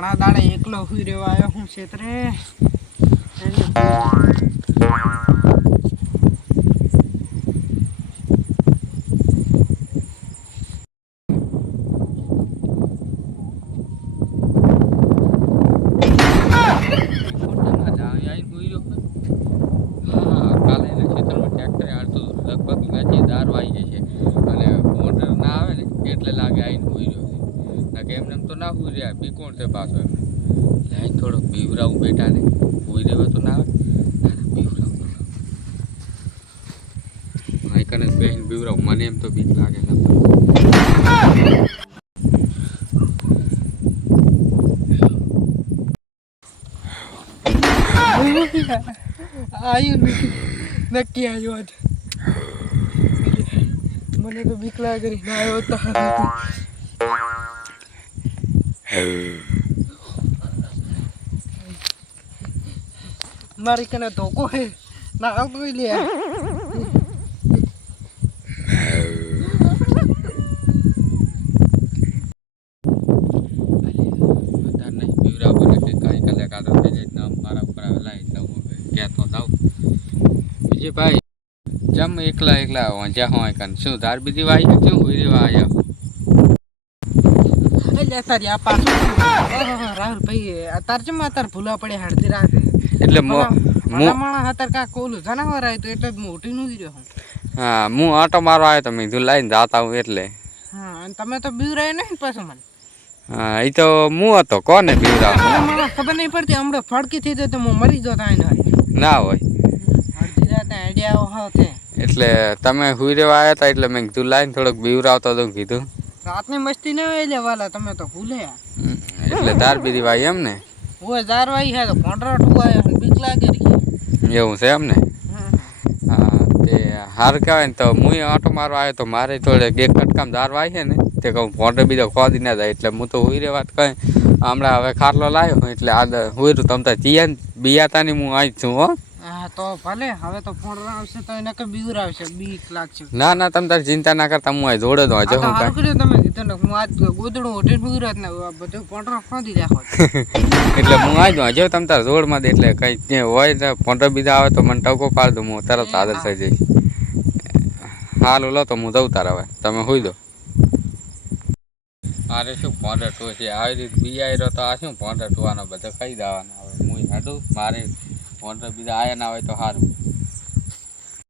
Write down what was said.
ઘણા દાડે એકલો હુઈ રહ્યો આવ્યો હું ક્ષેત્રે બીકોણ છે પાછો એમને લાઈન થોડોક બીવરાવું બેઠા ને કોઈ રહેવા તો ના આવે બીવરાવું બેન બીવરાવું મને એમ તો બીક લાગે ને આવ્યું નક્કી આવ્યો આજ મને તો બીક લાગે ના આવ્યો તો મારી કને ધોકો હે ના આવ કોઈ લે ભાઈ જમ એકલા એકલા વાંચ્યા હોય કન શું ધાર બીજી વાઈ શું હોય રેવા આવ્યા એટલે તારી આ પાછું રાહુલ ભાઈ તાર ચમ તાર ભૂલા પડે હળદી રાખે એટલે માણા હતાર કા કોલું જનાવર આવ્યું તો એટલે મોટી નું રહ્યો હું હા હું આટો મારવા આવ્યો તો મેં કીધું લઈને જાતા હું એટલે હા અને તમે તો બીવરાય નહીં પાછું મને હા એ તો હું હતો કોને બીવરા મને ખબર નહીં પડતી હમણાં ફડકી થઈ જાય તો હું મરી જતા ના હોય અડધી રાતે આઈડિયા આવો તે એટલે તમે હુઈ રેવા આવ્યા હતા એટલે મેં કીધું લાઈને થોડોક બીવરાવતો તો કીધું રાતની મસ્તી ન હોય લેવાલા તમે તો ભૂલ્યા એટલે ધાર બીજી વાઈ એમ ને ઓય જારવાઈ હે તો કોન્ટ્રા ટુવાય બીક લાગે એવું છે એમ ને હા તે હાર કહેવાય ને તો હું આટો મારવા આવ્યો તો મારે થોડે એક કટકામ જારવાઈ છે ને તે કહું ફોટો બીજો ખોદી ના જાય એટલે હું તો હુઈ રે વાત કહી હમણાં હવે ખાટલો લાવ્યો એટલે આ હુઈ રહ્યું તમ તો ચિયા બિયાતા ની હું આવી છું હો હા તો ભલે હવે તો ફોન આવશે તો એને કે બીવર આવશે બીક લાગશે ના ના તમે તાર ચિંતા ના કરતા હું અહીં જોડે તો હજુ હું સારું કર્યું તમે કીધું ને હું આજ ગોદડું ઓઢી બીવર ને બધું ફોટો ખોદી રાખો એટલે હું આવી દઉં હજુ તમે તાર જોડમાં દે એટલે કંઈ હોય તો ફોટો બીજા આવે તો મને ટકો પાડ દઉં હું તરત હાજર થઈ જઈશ હાલ લો તો હું જઉં તાર હવે તમે હોઈ દો મારે શું ફોટો ટુ છે આવી રીતે બી આવ્યો તો આ શું ફોટો ટુવાનો બધો ખાઈ દેવાના હવે હું હાડું મારે ફોટો બીજા આવ્યા ના હોય તો સારું